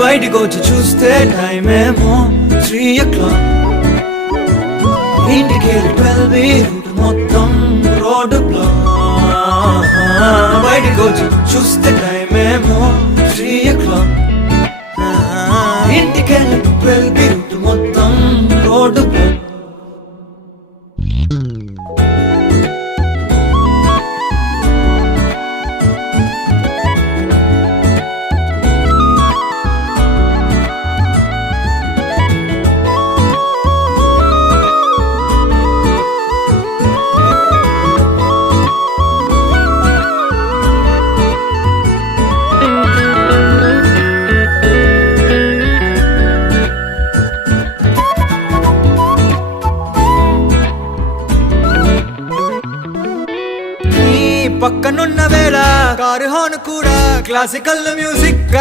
బయటికి వచ్చి చూస్తే టైం ఏమో 3 o'clock. ఇంటికి 12 రూట్ మొత్తం రోడ్ బ్లాక్. బయటికి వచ్చి చూస్తే టైం ఏమో 3 o'clock. ఇంటికి 12 రూట్ మొత్తం రోడ్ బ్లాక్. పక్కనున్న వేళ కారు హార్న్ కూడా క్లాసికల్ మ్యూజిక్